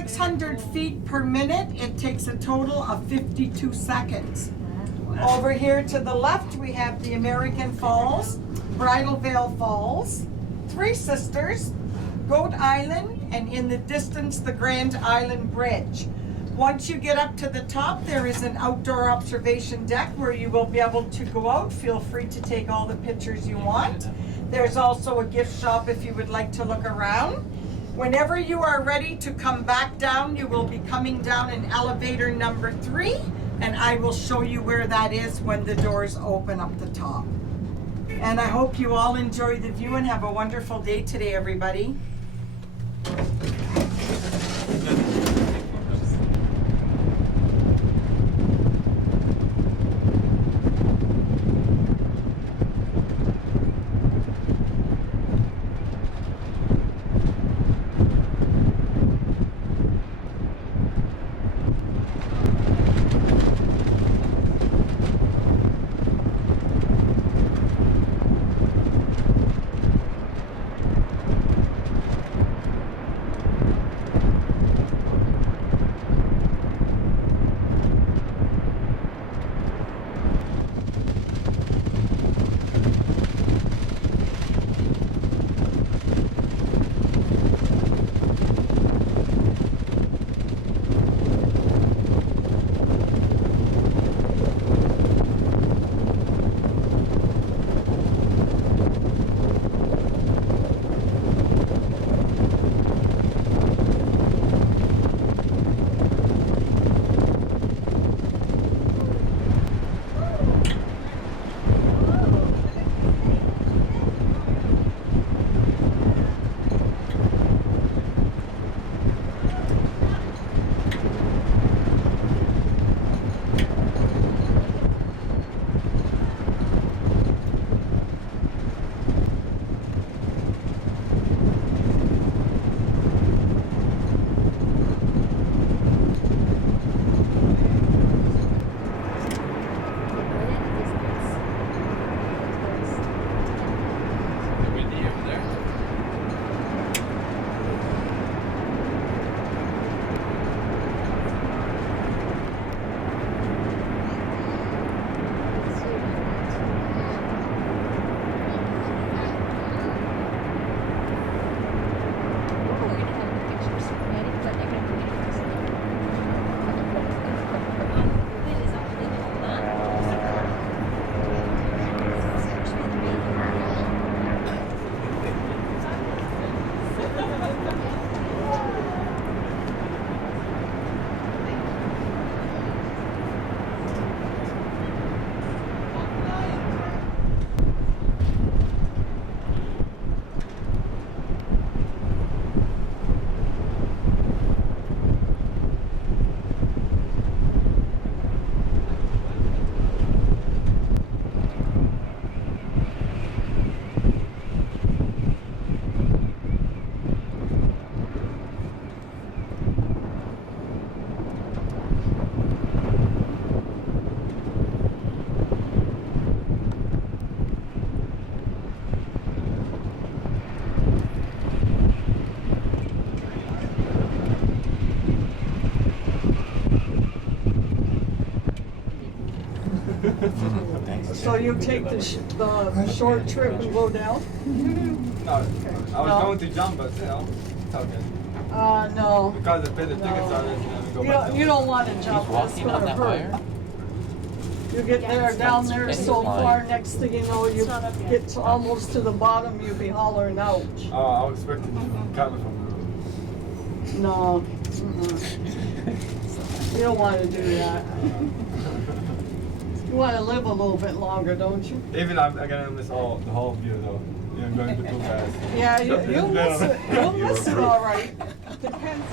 600 feet per minute, it takes a total of 52 seconds. Over here to the left, we have the American Falls, Bridal Veil Falls, Three Sisters, Goat Island, and in the distance, the Grand Island Bridge. Once you get up to the top, there is an outdoor observation deck where you will be able to go out. Feel free to take all the pictures you want. There's also a gift shop if you would like to look around. Whenever you are ready to come back down, you will be coming down in elevator number 3, and I will show you where that is when the doors open up the top. And I hope you all enjoy the view and have a wonderful day today, everybody. So you take the short trip and go down? No, I was going to jump, but you know, it's okay. No. Because I paid the tickets already, and go back down. You don't want to jump. That's going to hurt. You get there, down there so far, next thing you know, you get to almost to the bottom, you'll be hollering out. Oh, I was expecting you to cut me from the road. No. You don't want to do that. You want to live a little bit longer, don't you? Even I'm gonna miss the whole view though. I'm going too fast. Yeah, you'll miss it. You'll miss it all right. Depends.